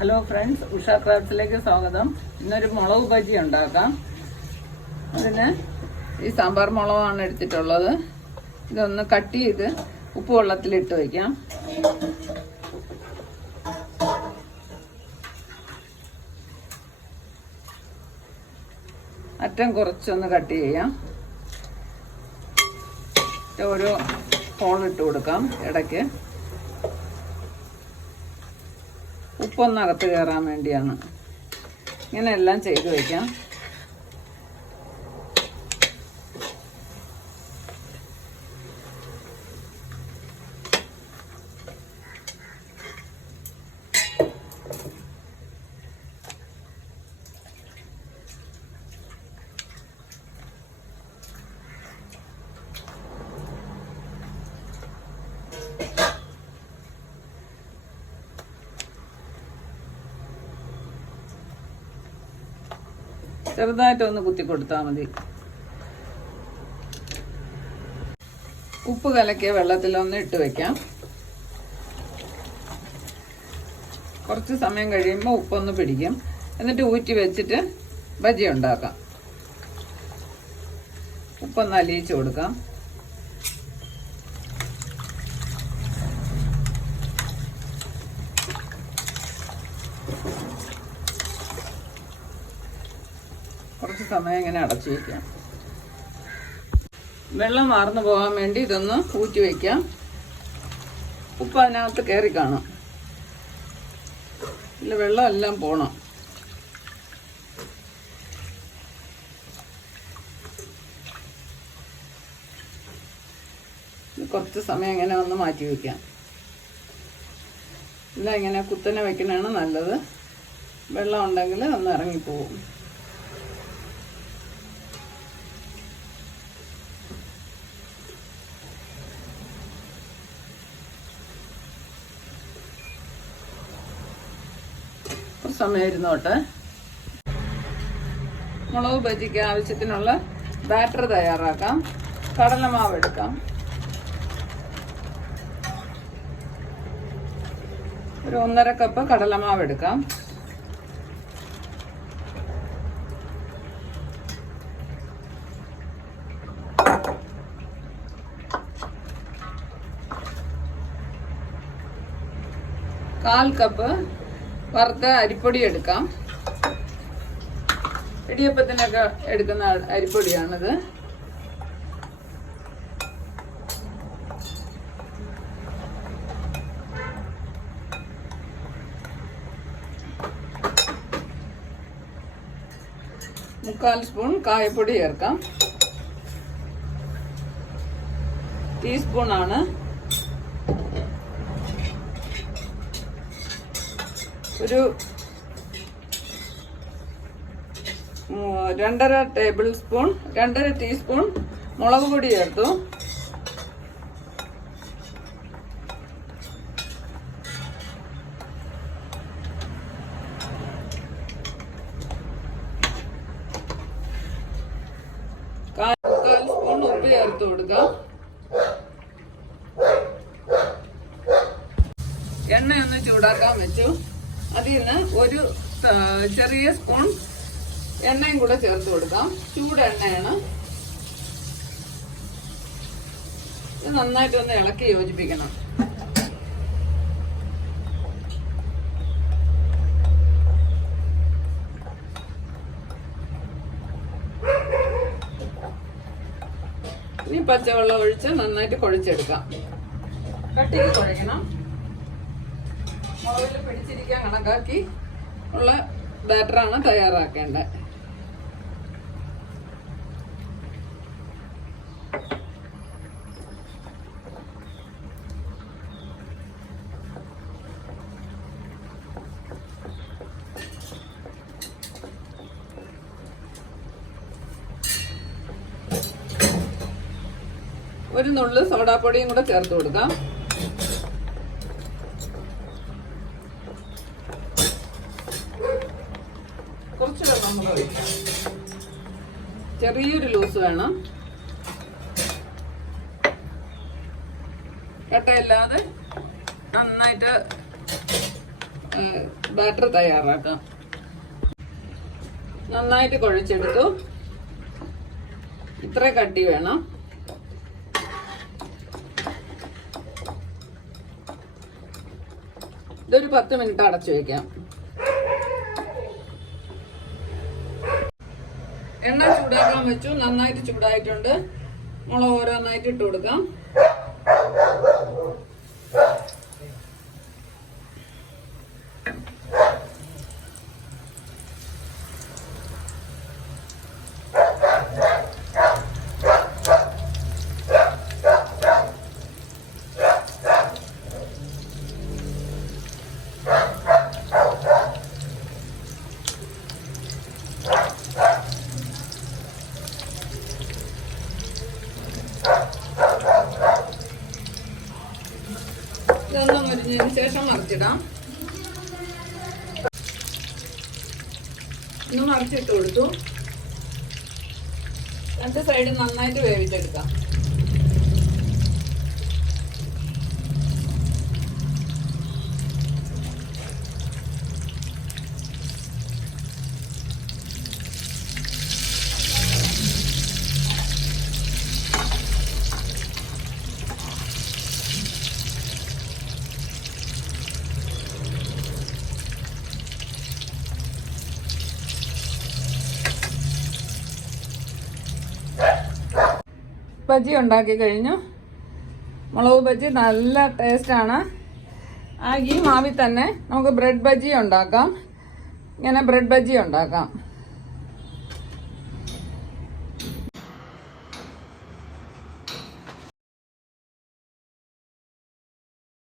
Hello friends, Usha ക്രാഫ്റ്റ്സിലേക്ക് സ്വാഗതം. ഇന്നൊരു മുളക് ബജി ഉണ്ടാക്കാം. അതിന് ഈ സാമ്പാർ മുളകാണ് എടുത്തിട്ടുള്ളത്. ഇതൊന്ന് കട്ട് ചെയ്ത് ഉപ്പ് വെള്ളത്തിലിട്ട് വയ്ക്കാം. അറ്റം കുറച്ചൊന്ന് കട്ട് ചെയ്യാം. ഓരോ ഹോളിട്ട് കൊടുക്കാം. ഇടയ്ക്ക് ഉപ്പൊന്നകത്ത് കയറാൻ വേണ്ടിയാണ്. ഇങ്ങനെ എല്ലാം ചെയ്ത് വയ്ക്കാം. ചെറുതായിട്ടൊന്ന് കുത്തി കൊടുത്താൽ മതി. ഉപ്പ് കലക്കിയ വെള്ളത്തിലൊന്ന് ഇട്ട് വെക്കാം. കുറച്ച് സമയം കഴിയുമ്പോൾ ഉപ്പൊന്ന് പിടിക്കും. എന്നിട്ട് ഊറ്റി വെച്ചിട്ട് ബജി ഉണ്ടാക്കാം. ഉപ്പൊന്ന് അലിയിച്ച് കൊടുക്കാം. കുറച്ച് സമയം ഇങ്ങനെ അടച്ചു വയ്ക്കാം. വെള്ളം വാർന്നു പോകാൻ വേണ്ടി ഇതൊന്ന് ഊറ്റി വയ്ക്കാം. ഉപ്പ് അതിനകത്ത് കയറി കാണും. ഇല്ല, വെള്ളം എല്ലാം പോണം. കുറച്ച് സമയം ഇങ്ങനെ ഒന്ന് മാറ്റി വയ്ക്കാം. ഇല്ല, ഇങ്ങനെ കുത്തനെ വെക്കുന്നതാണ് നല്ലത്. വെള്ളം ഉണ്ടെങ്കിൽ ഒന്ന് ഇറങ്ങിപ്പോവും. സമയം ഇരുന്നോട്ടെ. മുളക് ബജിക്ക് ആവശ്യത്തിനുള്ള ബാറ്റർ തയ്യാറാക്കാം. കടലമാവ് എടുക്കാം. ഒരു 1.5 കപ്പ് കടലമാവ് എടുക്കാം. കാൽ കപ്പ് വറുത്ത അരിപ്പൊടി എടുക്കാം. ഇടിയപ്പത്തിനൊക്കെ എടുക്കുന്ന അരിപ്പൊടിയാണിത്. മുക്കാൽ സ്പൂൺ കായപ്പൊടി ചേർക്കാം. ടീസ്പൂണാണ്. ഒരു 2.5 ടീസ്പൂൺ മുളക് പൊടി ചേർത്തു. കാൽ സ്പൂൺ ഉപ്പ് ചേർത്ത് കൊടുക്കാം. എണ്ണയൊന്ന് ചൂടാക്കാൻ വെച്ചു. അതിൽ നിന്ന് ഒരു ചെറിയ സ്പൂൺ എണ്ണയും കൂടെ ചേർത്ത് കൊടുക്കാം. ചൂടെണ്ണയാണ്. ഇത് നന്നായിട്ടൊന്ന് ഇളക്കി യോജിപ്പിക്കണം. ഇനി പച്ചവെള്ളം ഒഴിച്ച് നന്നായിട്ട് കുഴച്ചെടുക്കാം. കട്ടിക്ക് കുഴക്കണം. മുളകിൽ പിടിച്ചിരിക്കാൻ കണക്കാക്കി ഉള്ള ബാറ്ററാണ് തയ്യാറാക്കേണ്ടത്. ഒരു നുള്ളു സോഡാപ്പൊടിയും കൂടെ ചേർത്ത് കൊടുക്കാം. കുറച്ച് വെള്ളം കൂടെ ഒഴിക്കാം. ചെറിയൊരു ലൂസ് വേണം. കട്ടയില്ലാതെ നന്നായിട്ട് ബാറ്റർ തയ്യാറാക്കാം. നന്നായിട്ട് കുഴച്ചെടുത്തു. ഇത്ര കട്ടി വേണം. ഇതൊരു 10 മിനിറ്റ് അടച്ചു വെക്കാം. എണ്ണ ചൂടാക്കാൻ വെച്ചു. നന്നായിട്ട് ചൂടായിട്ടുണ്ട്. മുളക് ഓരോന്നായിട്ട് ഇട്ട് കൊടുക്കാം. ഇതൊന്ന് മുരിഞ്ഞതിന് ശേഷം മറിച്ചിടാം. ഒന്ന് മറിച്ചിട്ട് കൊടുത്തു. 2 സൈഡ് നന്നായിട്ട് വേവിച്ചെടുക്കാം. ബജ്ജി ഉണ്ടാക്കി കഴിഞ്ഞു. മുളക് ബജ്ജി നല്ല ടേസ്റ്റാണ്. ഈ മാവിൽ തന്നെ നമുക്ക് ബ്രെഡ് ബജ്ജി ഉണ്ടാക്കാം. ഇങ്ങനെ ബ്രെഡ് ബജ്ജി ഉണ്ടാക്കാം.